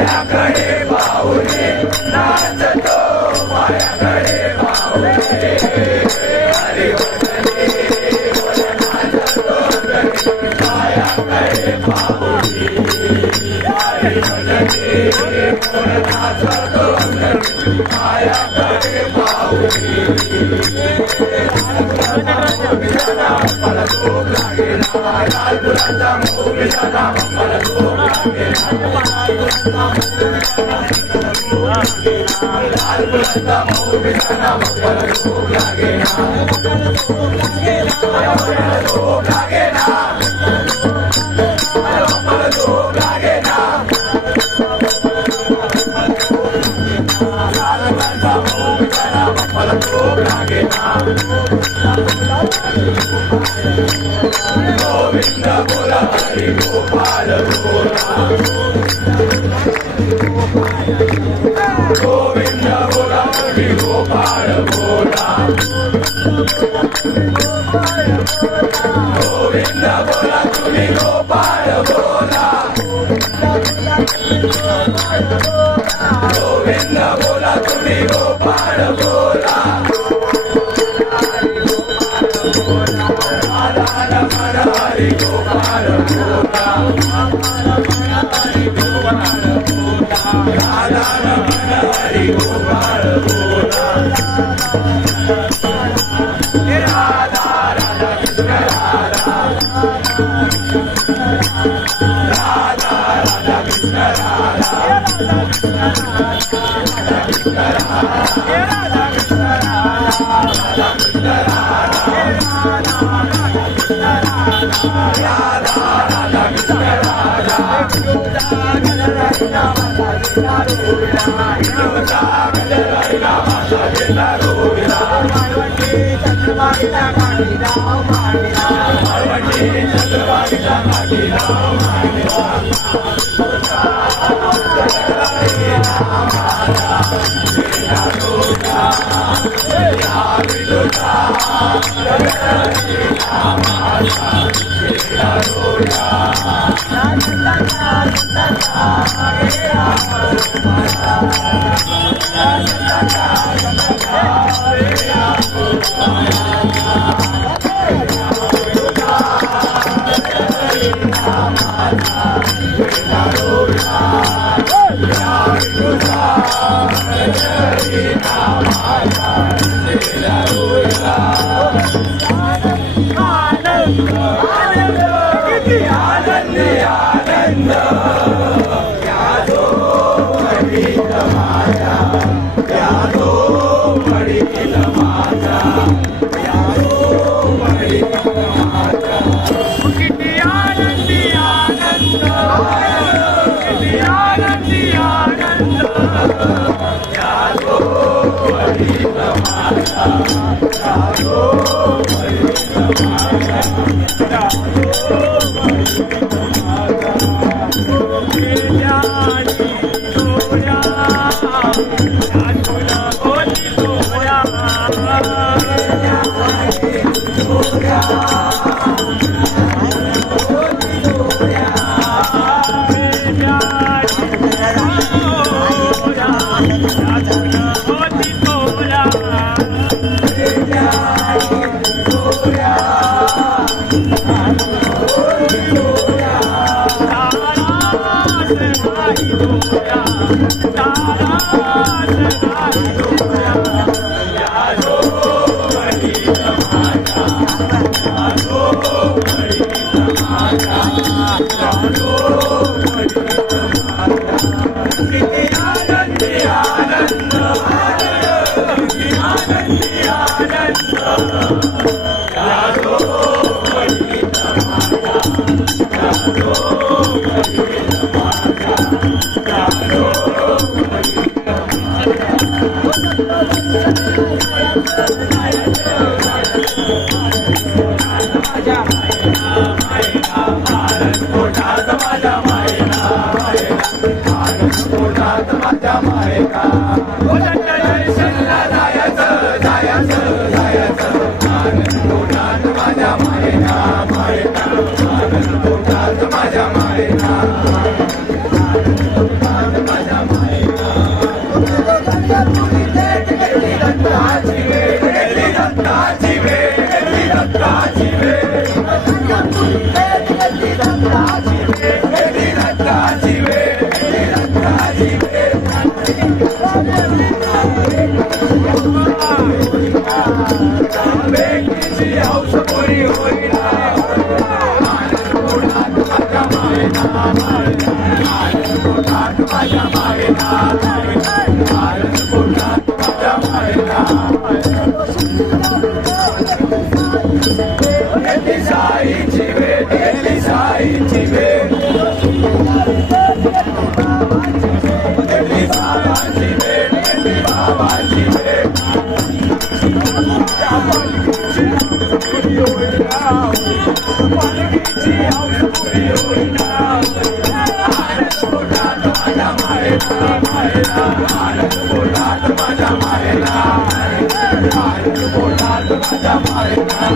मायाकडे पाहुणे नाचतो मायाकडे पाहुणे हरिवदने नाचतो मायाकडे पाहुणे हरिवदने नाचतो मायाकडे पाहुणे मला झोप लागेना लाल फुलाचा मोह मिळाला मला झोप लागेना लाल फुलाचा मोह मिळाला मला झोप लागेना मला झोप लागेना मला झोप लागेना लाल फुलाचा मोह मिळाला मला झोप लागेना गोविंद बोला हरी गोपाल बोला गोविंद बोला हरी गोपाल बोला गोविंद बोला तुम्ही गोपाल बोला गोविंद बोला तुम्ही गोपाल बोला हरि गोपाल बोला हरि गोपाल बोला राधा राधा कृष्ण राधा राधा राधा कृष्ण राधा कृष्ण राधा कृष्ण राधा माझ्या मायेला घेतली बाबांची भेट घेतली बाबांची भेट त्या पालखीची हौस पुरी होईना आनंद पोटात माझ्या मायेला मायेला आनंद पोटात माझ्या मायेला आनंद पोटात माझ्या मायेला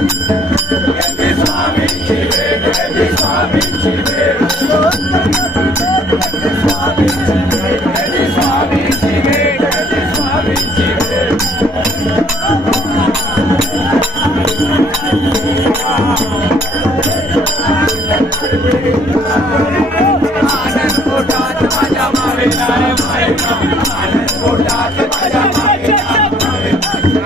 घेतली स्वामींची भेट घेतली स्वामींची भेट घेतली स्वामींची भेट घेतली स्वामींची भेट घेतली स्वामींची भेट आनंद पोटात माझ्या मायेला मायेला आनंद पोटात माझ्या मायेला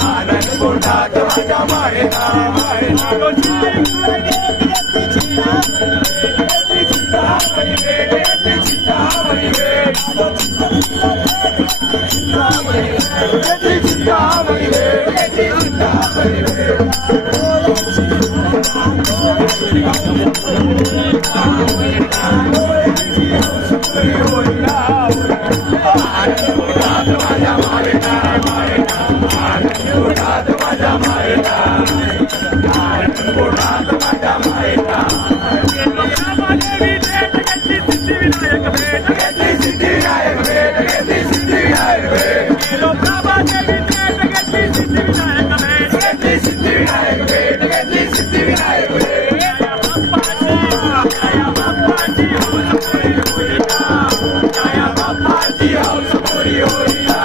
आनंद पोटात माझ्या मायेला मायेला चिंतामणी भेट घेतली चिंतामणी भेट घेतली चिंतामणी भेट घेतली चिंतामणी भेट आनंद पोटात माझ्या मायेला मायेला आनंद पोटात माझ्या मायेला आनंद पोटात माझ्या मायेला घेतली सिद्धिविनायक भेट घेतली सिद्धिविनायक भेट घेतली सिद्धिविनायक भेट घेतली सिद्धिविनायक भेट बाप्पाची हौस पुरी होईना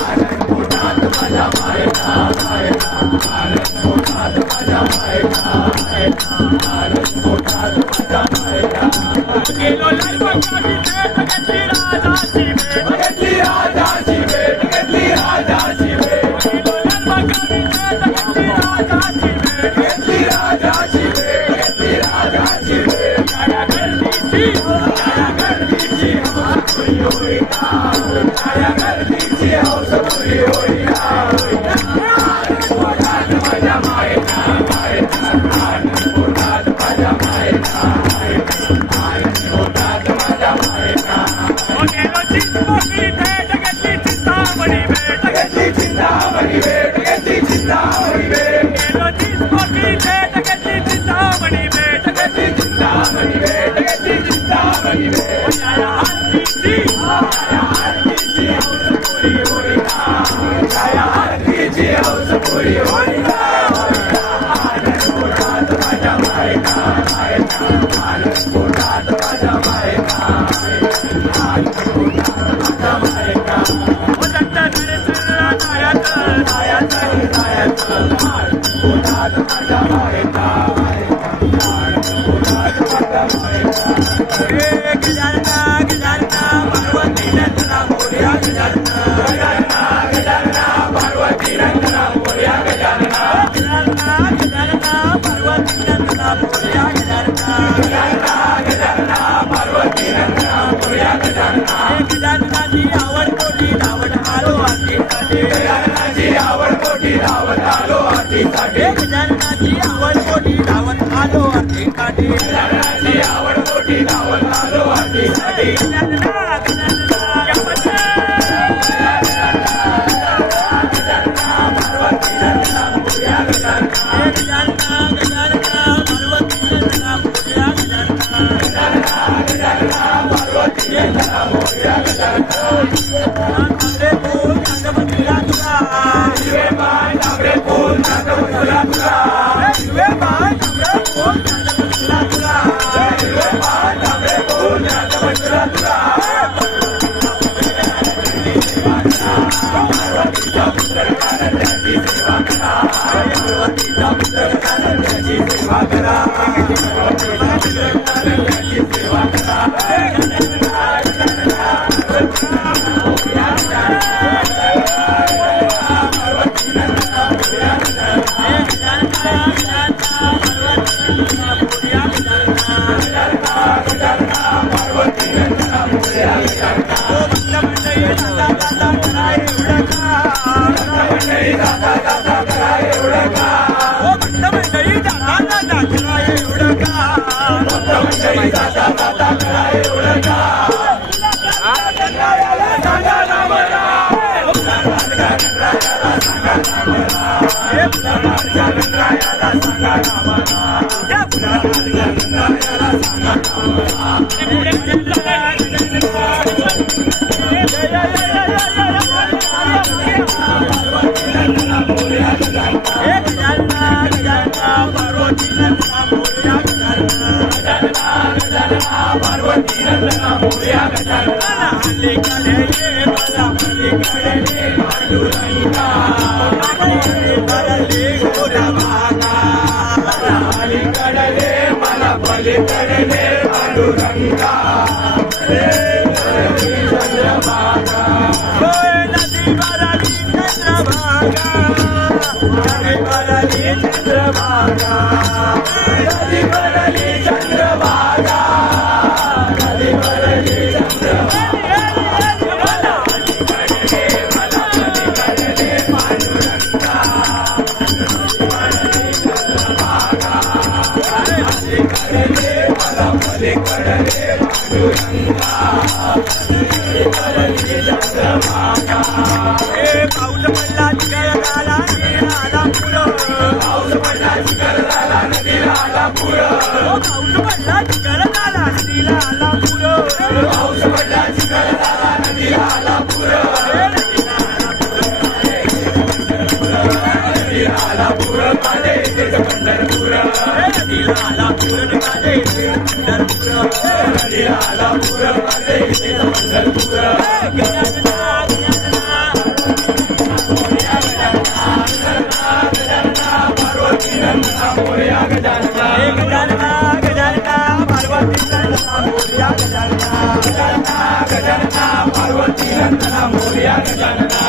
आनंद पोटात माझ्या मायेला मायेला आनंद पोटात माझ्या मायेला आनंद पोटात माझ्या मायेला घेतली राजाची भेट घेतली राजाची भेट घेतली राजाची भेट घेतली राजाची भेट गर्दीची हौस पुरी होईना गर्दीची हौस पुरी होईना आनंद पोटात माझ्या मायेला मायेला आनंद पोटात माझ्या मायेला आनंद पोटात माझ्या मायेला घेतली चिंतामणी भेट घेतली चिंतामणी भेट घेतली चिंतामणी भेट घेतली चिंतामणी भेट घेतली चिंतामणी भेट घेतली चिंतामणी भेट आरतीची हौस पुरी होईना आरतीची हौस पुरी होईना आनंद पोटात माझ्या मायेला मायेला आनंद पोटात माझ्या मायेला आनंद पोटात माझ्या मायेला पोटात माझ्या मायेला आनंद पोटात माझ्या मायेला गजानना गजानना पार्वती नंदना मोरया गजानना गजानना गजानना पार्वती नंदना मोरया गजानना गजानना गजानना पार्वती नंदना मोरया गजानना गजानना गजानना पार्वती नंदना मोरया गजानना गजाननाची आवड कोटी धावत आलो आरतीसाठी गजाननाची आवड कोटी धावत आलो आरतीसाठी गजाननाची आवड कोटी धावत आलो आरतीसाठी गजाननाची आवड कोटी धावत आलो आरतीसाठी गजानना गजानना पार्वती नंदना मोरया गजानना गजानना गजानना पार्वती नंदना मोरया गजानना गजानना गजानना पार्वती नंदना मोरया गजानना तांबडे फूल नागपतीला तुला हिरवे पाय तांबडे फूल नागपतीला तुला हिरवे पाय तांबडे फूल नागपतीला तुला हिरवे पाय तांबडे फूल नागपतीला तुला पार्वतीच्या पुत्रकाराची सेवा करा पार्वतीच्या पुत्रकाराची सेवा करा पार्वतीच्या पुत्रकाराची सेवा करा मंडळी या पुढाकार गणरायाला सांगा पार्वती नंदना मोरया पार्वती नंदना मोरया अलीकडे ये मला पलीकडे पांडुरंगा परली गोरा भागा अलीकडे ये मला पलीकडे पांडुरंगा चंद्रभागा नदी भरली चंद्रभागा नदी भरली चंद्रभागा नदी भरली चंद्रभागा नदी भरली चंद्रभागा पाऊस पडला चिखल झाला नदीला आला पुरं पाऊस पडला चिखल झाला नदीला आला पुरं पाऊस पडला चिखल झाला नदीला आला पुरं पाऊस पडला चिखल झाला नदीला आला पुरं नदीला आला पुरं माझे पंढरपूर नदीला आला पुरं माझे पंढरपूर नदीला आला पुरं माझे पंढरपूर पार्वती नंदना मोरया गजानना गजानना पार्वती नंदना मोरया गजानना गजानना पार्वती नंदना मोरया गजानना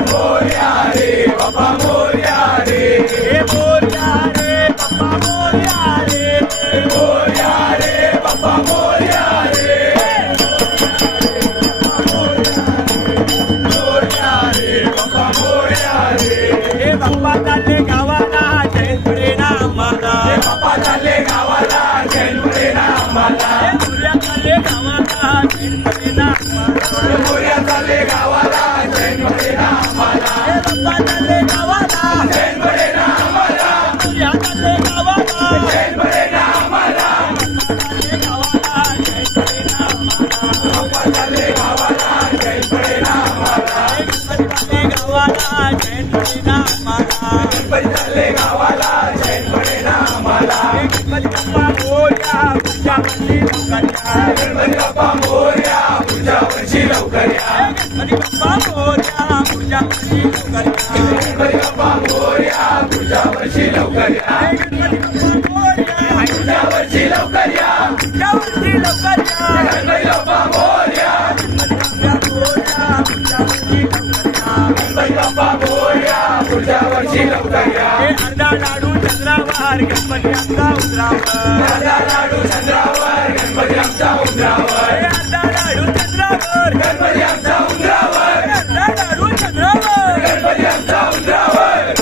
मोरया रे बाबा मोरया रे मोरया रे बाबा मोरया रे मोरया रे बाबा मोरया रे मोरया रे बाबा मोरया रे बाप्पा चालले गावाला जैन पडेना आम्हाला बाप्पा चालले गावाला जैन पडेना आम्हाला मोरया चालले गावाला जैन पडेना आम्हाला मोरया चालले गावाला जैन पडेना आम्हाला बाप्पा चालले गावाला जैन पडेना आम्हाला मोरया चालले गावाला जैन पडेना आम्हाला चालले गावाला जैन पडेना आम्हाला बाप्पा चालले गावाला जैन पडेना आम्हाला चालले गावाला जैन पडेना गणपती चालले गावाला जैन पडेना आम्हाला गणपती बाप्पा मोरया पूजा वर्षी लवकर या गणपती बाप्पा मोरया पूजा वर्षी लवकर या गणपती बाप्पा मोरया पूजा वर्षी लवकर या गणपती बाप्पा मोरया पूजा वर्षी लवकर या गणपती बाप्पा मोरया पूजा वर्षी लवकर या पूजा वर्षी लवकर या गणपती बाप्पा मोरया गणपती बाप्पा मोरया पूजा वर्षी लवकर या गणपती बाप्पा मोरया पुढच्या वर्षी लवकर या अर्धा लाडू चंद्रावर गणपती आमचा उतरावर अर्धा लाडू चंद्रावर गणपती आमचा उतरावर अर्धा लाडू चंद्रावर गणपती आमचा उतरावर अर्धा लाडू चंद्रावर गणपती आमचा उतरावर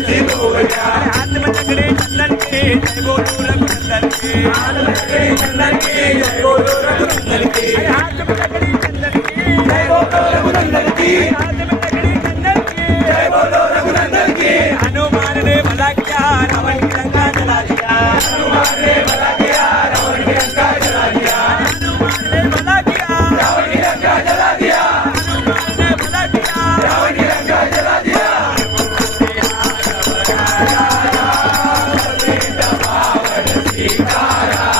हाथ में तगड़े चंदन के जय बोलो रघुनंदन के हाथ में तगड़े चंदन के जय बोलो रघुनंदन के हाथ में तगड़ी चंदन की जय बोलो रघुनंदन की हाथ में तगड़ी चंदन की जय बोलो रघुनंदन की हनुमान ने भला किया रावण की लंका जला दिया हनुमान ने भला किया रावण की लंका जला दिया हनुमान ने भला किया रावण की लंका जला दिया हनुमान ने भला किया रावण की लंका जला दिया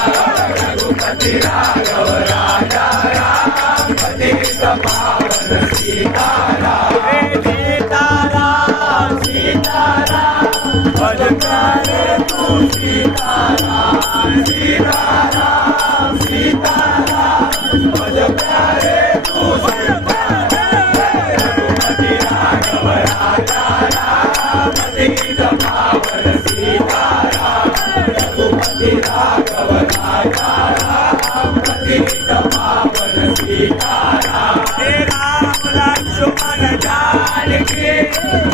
रघुपति राघव राजा राम पतित पावन सीताराम सीताराम सीताराम भज प्यारे तू सीताराम सीताराम सीताराम भज प्यारे तू रघुपति राघव राजा राम पतित पावन सीताराम रघुपति राघव राजा राम पतित पावन सीताराम राम लक्ष्मण जानकी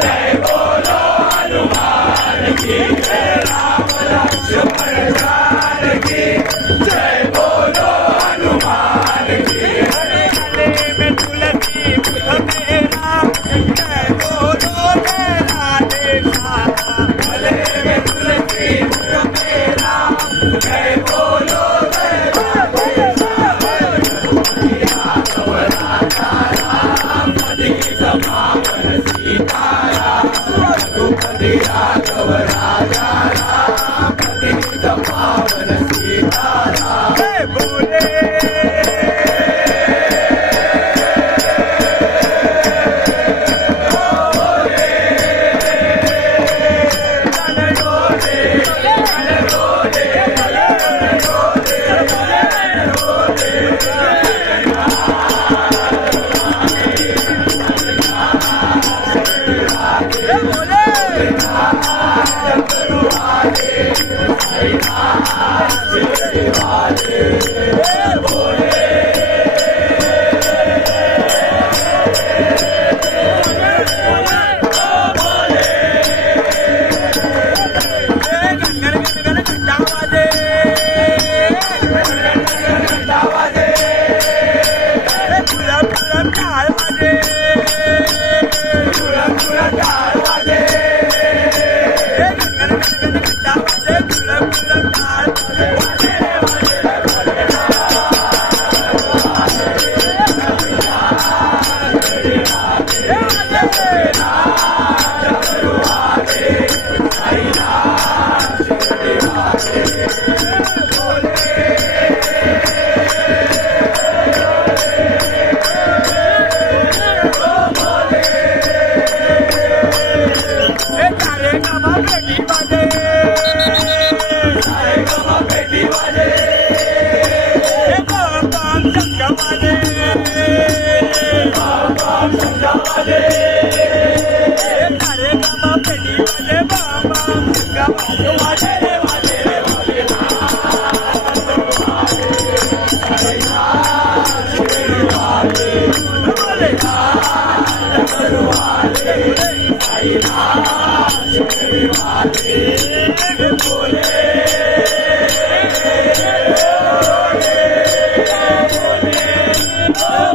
जय बोलो हनुमान की जय राम लक्ष्मण जानकी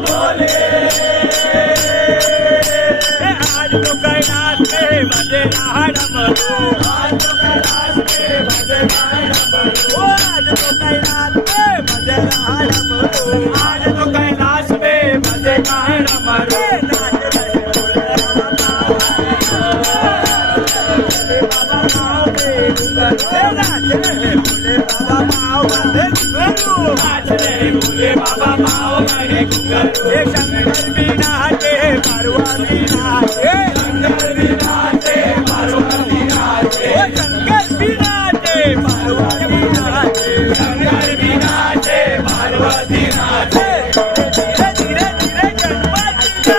भोले आज तो कैलाश में बजे डमरू आज तो कैलाश में बजे डमरू आज तो कैलाश में बजे डमरू आज तो कैलाश में बजे डमरू नाच रहे भोले बाबा माओ के घुंघरू नाच रहे भोले बाबा माओ के घुंघरू नाच रहे भोले बाबा माओ के घुंघरू शंकर बिना के पार्वती नाचे शंकर बिना के पार्वती नाचे शंकर बिना के पार्वती नाचे शंकर बिना के पार्वती नाचे धीरे धीरे धीरे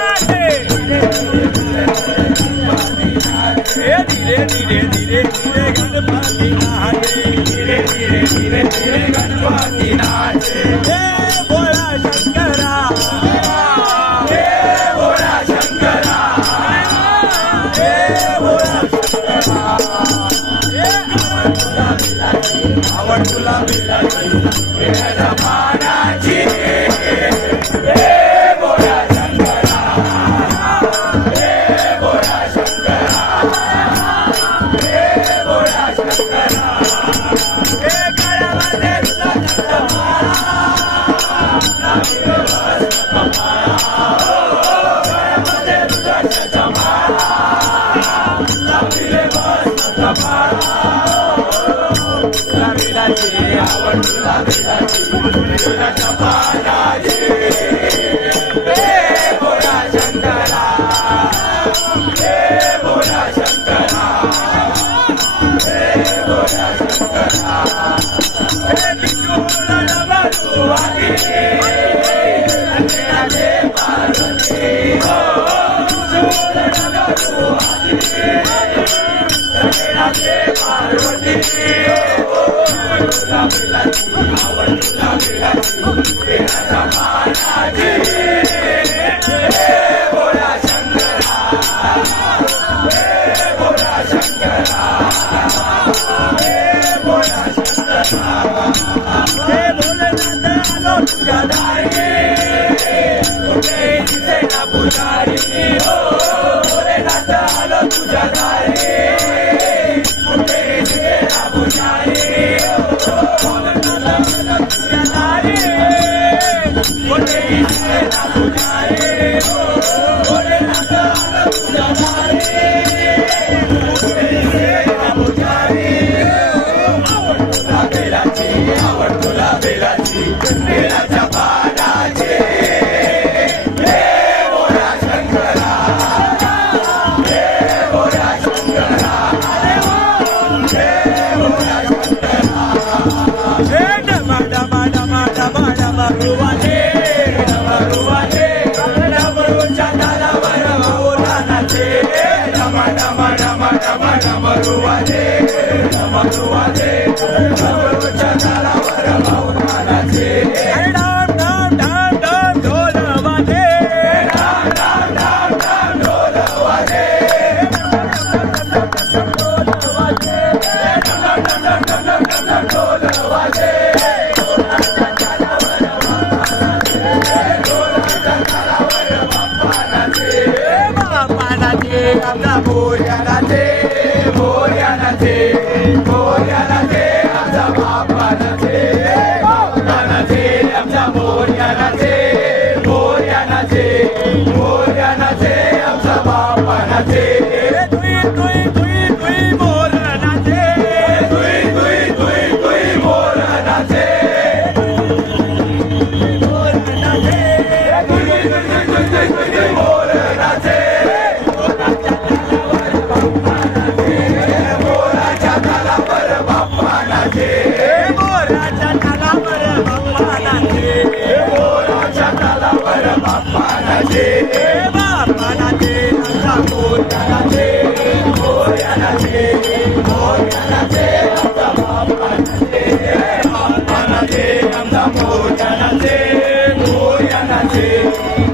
गणपति नाचे धीरे धीरे धीरे धीरे गणपति नाचे धीरे धीरे धीरे धीरे गणपति नाचे हे भोला शंकरा हे भोला शंकरा हे भोला शंकरा हे आवड तुला मिळाली जमानाची हे भोला शंकरा हे भोला शंकरा हे भोला शंकरा हे गळ्यामध्ये तुझा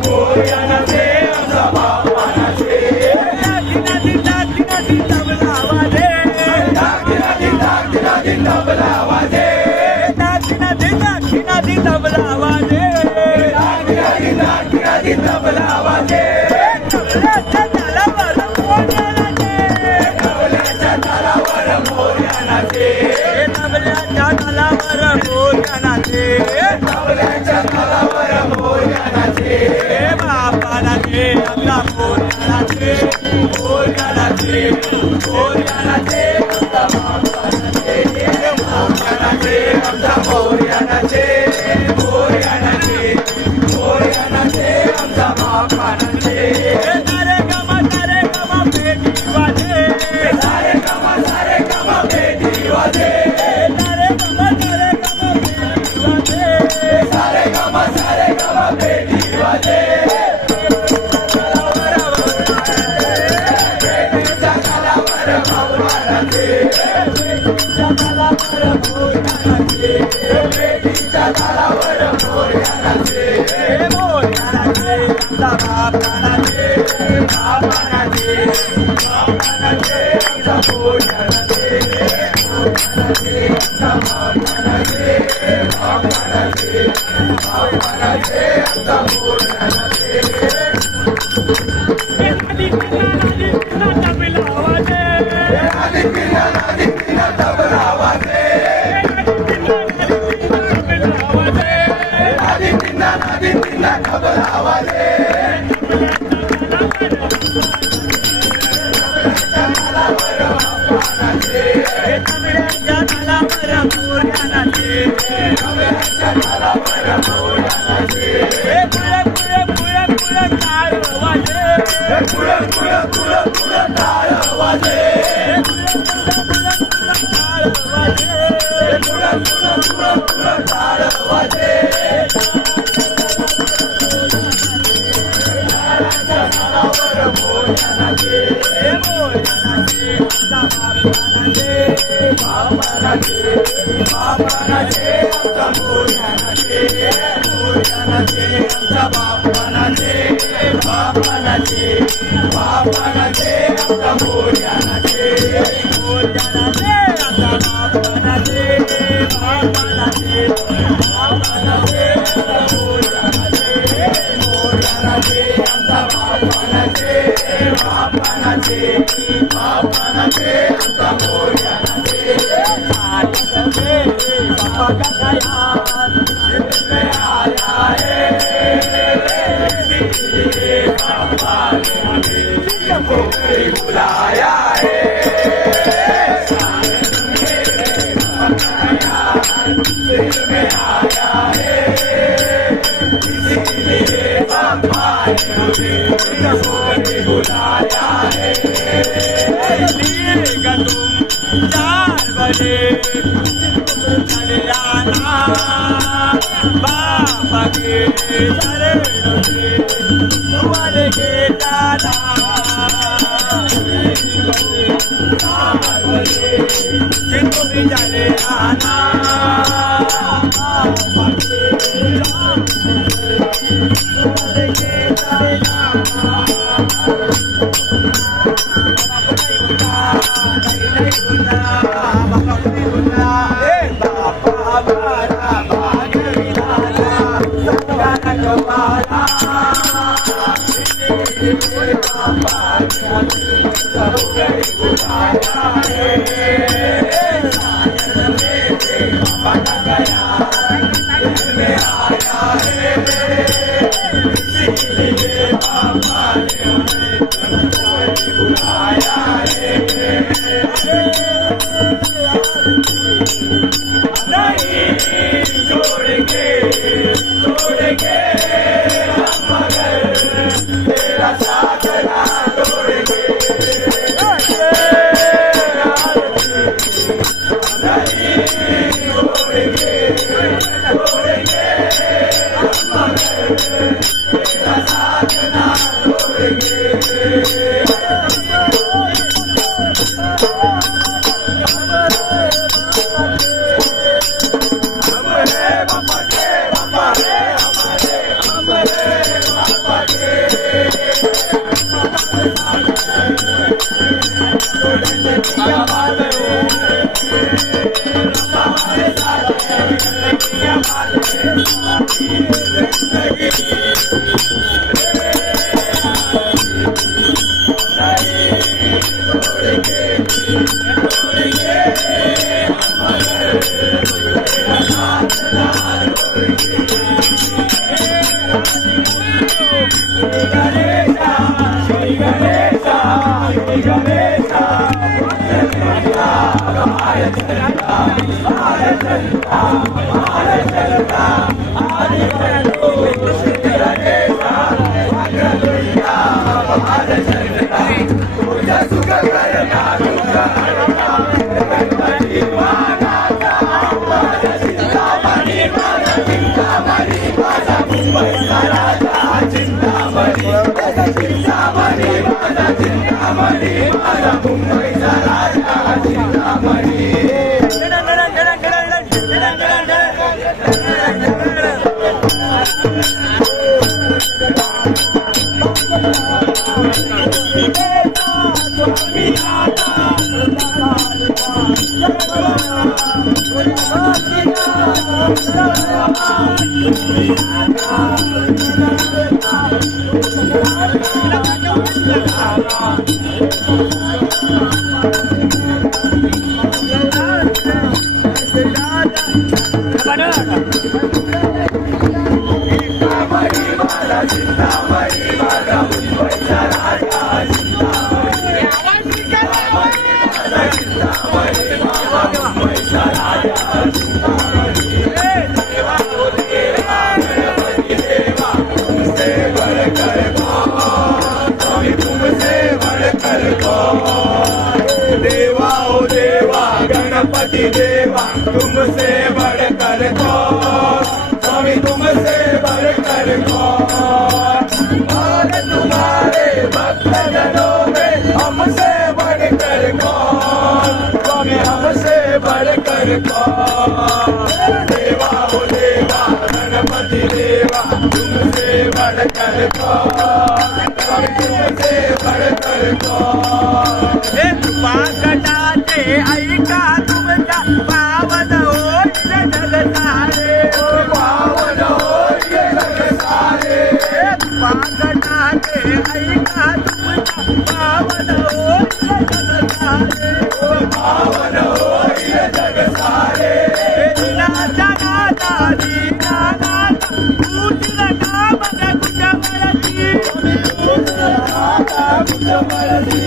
Moryanaचे तबला वाजे तबला वाजे तबल्याच्या तालावर मोरया नाचे तबल्याच्या तालावर मोरया नाचे तबल्याच्या तालावर मोरया नाचे तबल्याच्या तालावर मोरया नाचे बापा नाचे आमचा मोरया नाचे मोरया नाचे मोरया नाचे आमचा बापा नाचे मोरया नाचे आमचा मोरया नाचे मोरया नाचे मोरया नाचे आमचा बापा नाचे सारे गमा पेटी वाजे सारे गमा पेटी वाजे सारे गमा पेटी वाजे सारे गमा पेटी वाजे पेटीच्या तालावर मोरया नाचे पेटीच्या तालावर मोरया नाचे पेटीच्या तालावर मोरया नाचे मोरया नाचे आमचा बापा नाचे बापा नाचे बापा नाचे आमचा मोरया नाचे मोरया नाचे आमचा बापा नाचे बापा नाचे बापा नाचे आमचा मोरया नाचे तबला वाजे आदि पिंडा तबला वाजे तबल्याच्या तालावर मोरया नाचे तबल्याच्या तालावर मोरया नाचे पुळ टाळ वाजे पुळ टाळ वाजे टाळ वाजे मोरया नाचे मोरया नाचे बापा नाचे बापा नाचे आमचा मोरया नाचे मोरया नाचे आमचा बापा नाचे बापा नाचे बापा नाचे आमचा मोरया नाचे मोरया नाचे आमचा बापा नाचे बापा नाचे बापा नाचे आमचा मोरया नाचे मोरया नाचे आमचा बापा नाचे बापा नाचे बापा नाचे आमचा मोरया नाचे बापा का यार में आया है बापा ने हमें हमको बुलाया है दिल में आया है इसीलिए बापा ने हमें हमको बुलाया है तुम 4 बजे चले आना बाबा के चरणों में तुम्हारे के दादा 4 बजे तुम भी चले आना बाबा के तुम्हारे के दादा हमारे साथ देवा ओ देवा गणपति देवा तुमसे बढ़कर कौन, स्वामी तुमसे बढ़कर कौन, और तुम्हारे भक्त जनों में हमसे बढ़कर कौन, स्वामी हमसे बढ़कर कौन। देवा ओ देवा गणपति देवा तुमसे बढ़कर कौन, स्वामी तुमसे बढ़कर कौन। कटाते ऐका तुमचा पावन होईल जग सारे, पावन होईल जग सारे। कटाते ऐका तुमचा पावन होईल जग सारे, पावन होईल जग सारे। दीनाचा नाथा दीनानाथ तुझी काम तुझ्या मरती, तुझं नाथा तुझं मरती।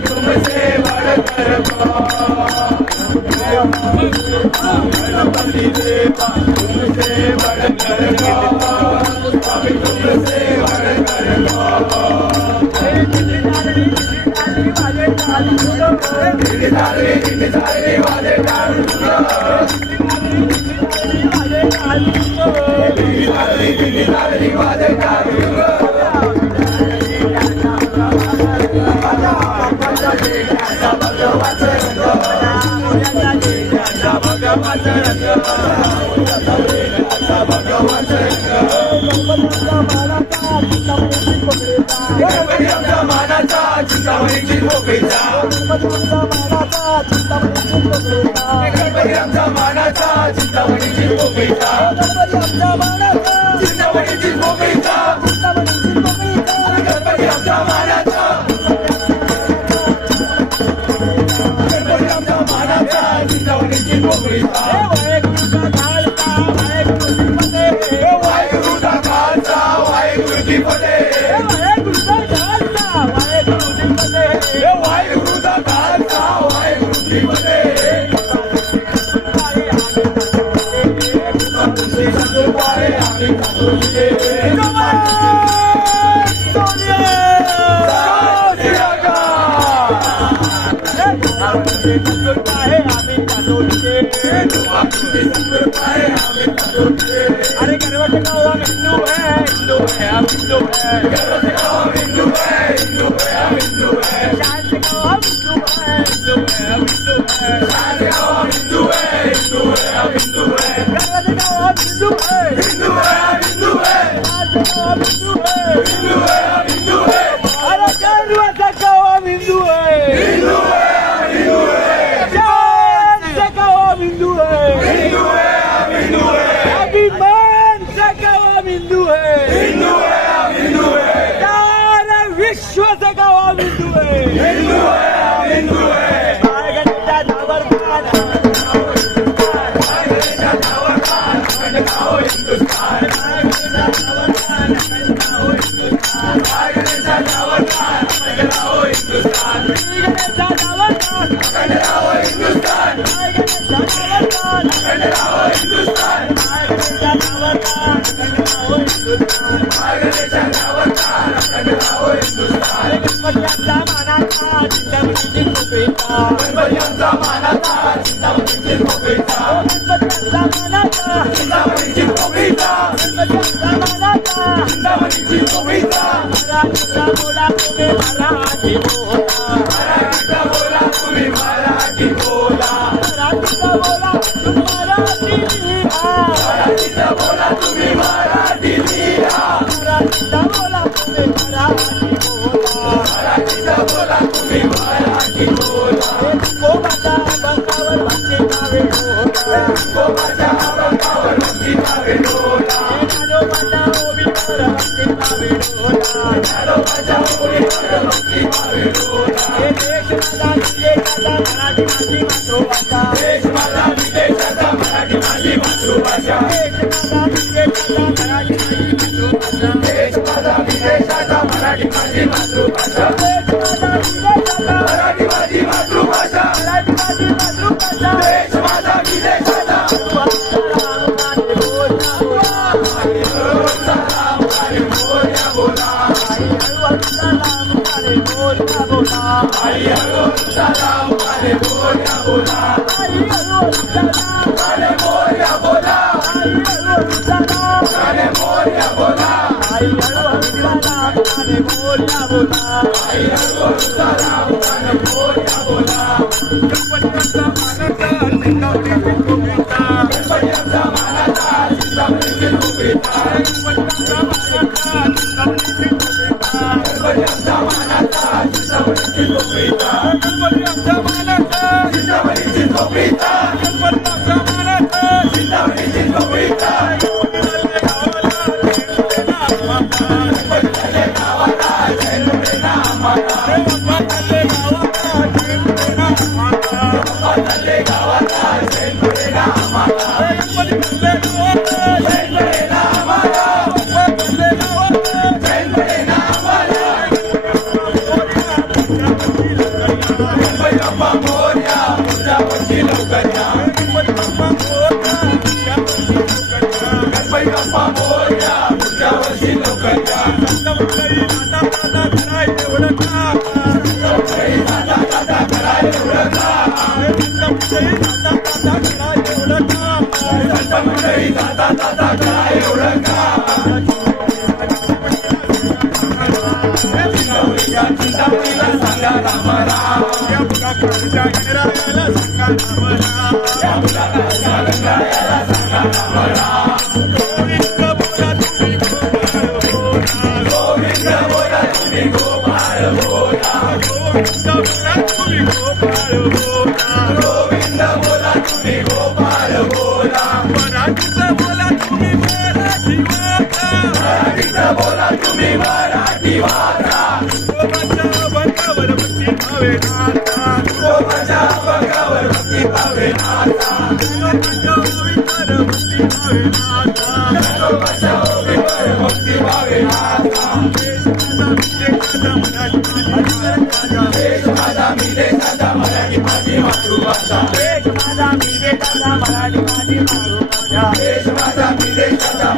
तुमसे बढ़कर गणपति देवा तुमसे बढ़कर स्वामी तुमसे बढ़कर चिंतामणीची पोकळीचा, गणपती आमचा मानाचा चिंतामणीची पोकळीचा, चिंतामणीची पोकळीचा, गणपती आमचा मानाचा, गणपती आमचा मानाचा चिंतामणीची पोकळीचा। वाहेगुरुचा खालसा वाहेगुरु की फतेह, वाहेगुरुचा खालसा वाहेगुरु की फतेह। तुमची सत्कृपाए आम्ही तुझे अरे गणपति गावा हिंदू है, हिंदू है, हम हिंदू है, गणपति गावा हिंदू है, हिंदू है, हम हिंदू है, शांति गावा हिंदू है, हिंदू है, हम हिंदू है, शांति गावा हिंदू है, हिंदू है, हम हिंदू है, गणपति गावा हिंदू है, हिंदू है, हम हिंदू है, शांति गावा हिंदू है, हिंदू है, हम हिंदू है, अरे गणपति गावा हिंदू है, हिंदू है, हम हिंदू है, शांति गावा हिंदू है, हिंदू है, हम हिंदू है, अभिमान से गावा हिंदू है, हिंदू है, हम हिंदू है, सारे विश्व से गावा गणपतीचा मानाचा चिंतामणीची झोपेचा गणपतीचा मानाचा चिंतामणीची झोपेचा गणपतीचा मानाचा चिंतामणीची झोपेचा गणपतीचा मानाचा चिंतामणीची झोपेचा मराठीचा बोला तुम्ही मराठी बोला मराठीचा बोला तुम्ही मराठी बोला मराठीचा बोला तुम्ही मराठी लिहा मराठीचा बोला तुम्ही मराठी लिहा मराठीचा बोला तुम्ही मराठी बोला मराठीचा बोला तुम्ही मराठी बोला गोबाच्या बंकावर भक्तीचा वेढोला गोबाच्या बंकावर भक्तीचा वेढोला ज्ञानोबाच्या ओवीवर भक्तीचा वेढोला ज्ञानोबाच्या ओवीवर भक्तीचा वेढोला हे देश माझा विदेशाचा मराठी माझी मातृभाषा देश माझा विदेशाचा मराठी माझी मातृभाषा देश माझा विदेशाचा मराठी माझी मातृभाषा देश माझा विदेशाचा मराठी माझी मातृभाषा देश माझा विदेशाचा मराठी माझी मातृभाषा मराठी माझी मातृभाषा देश माझा विदेशाचा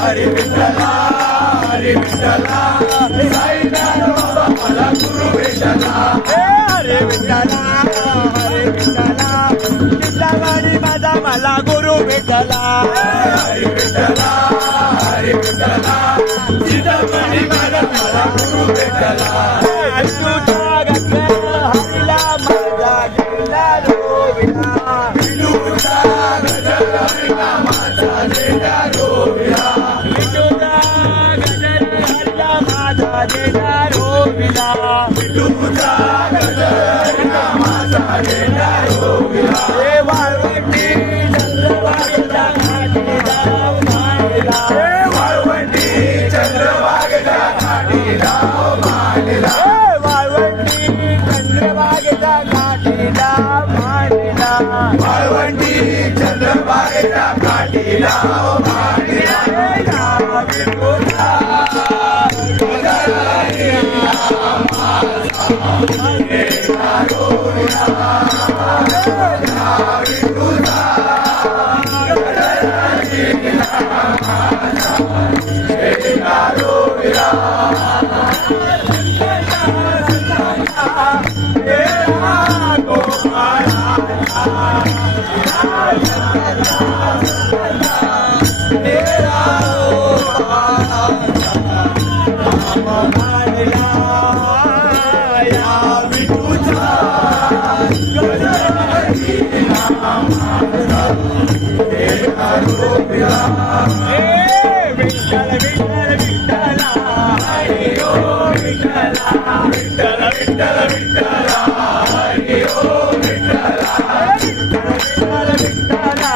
हरे विठ्ठला हरी विठ्ठला साई ज्ञानोबा मला गुरु भेटला हरे विठ्ठला हरे विठ्ठला चिंतामणी माझा मला गुरु भेटला हरी विठ्ठला हरी विठ्ठला चिंतामणी मला मला गुरु भेटला तुझ्या गजर हरिला माझा जिल्हा रोविला विठूचा गजर हरिला माझा जेठा रोविला तुझ्या गजर हरिला माझा जिल्हा रोविला विठूचा गजर हरिला माझा जेठा रोविला हे वाळवंटी चंद्रभागेचा घाटी राव मांडला वाळवंटी चंद्रभागेचा घाटी राव मांडला वाळवंटी चंद्रभागेचा घाटी राव मांडला वाळवंटी चंद्रभागेचा घाटी राव मांडला विठ्ठल विठ्ठल विठ्ठला हरी ओम विठ्ठला विठ्ठल विठ्ठल विठ्ठला हरी ओम विठ्ठला विठ्ठल विठ्ठला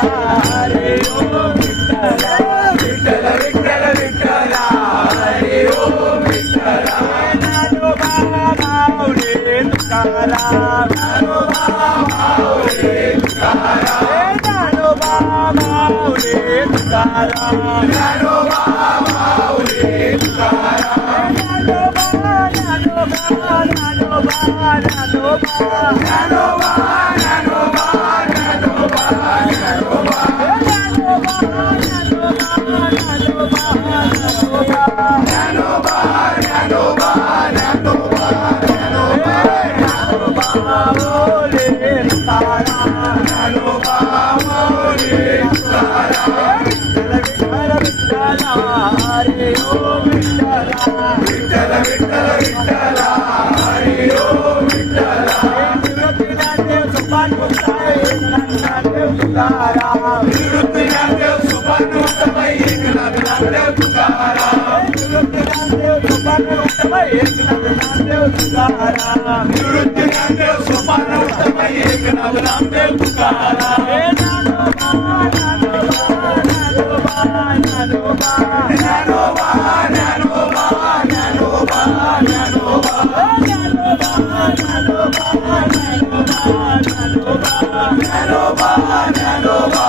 हरी ओम विठ्ठला विठ्ठल विठ्ठल विठ्ठला हरी ओम विठ्ठला ज्ञानोबा माऊली तुकाराम ज्ञानोबा माऊली तुकाराम ज्ञानोबा माऊली तुकाराम ज्ञानोबा माऊली तुकाराम ज्ञानोबा ज्ञानोबा ज्ञानोबा ज्ञानोबा ज्ञानोबा ज्ञानोबा ज्ञानोबा ज्ञानोबा ज्ञानोबा ज्ञानोबा ज्ञानोबा ज्ञानोबा माऊली तुकाराम ज्ञानोबा माऊली तुकाराम विठ्ठल विठ्ठला हरी ओम विठ्ठला विठ्ठल विठ्ठल विठ्ठला हरी ओम विठ्ठला निवृत्ती ज्ञानदेव सोपान मुक्ताई ज्ञानदेव तुकाराम निवृत्ती ज्ञानदेव सुभानोत्तमय एकनाथ ज्ञानदेव तुकाराम निवृत्ती ज्ञानदेव सोपान मुक्ताई ज्ञानदेव तुकाराम निवृत्ती ज्ञानदेव सुभानोत्तमय एकनाथ ज्ञानदेव तुकाराम ज्ञानोबा ज्ञानोबा ज्ञानोबा ज्ञानोबा ज्ञानोबा ज्ञानोबा ज्ञानोबा ज्ञानोबा ज्ञानोबा ज्ञानोबा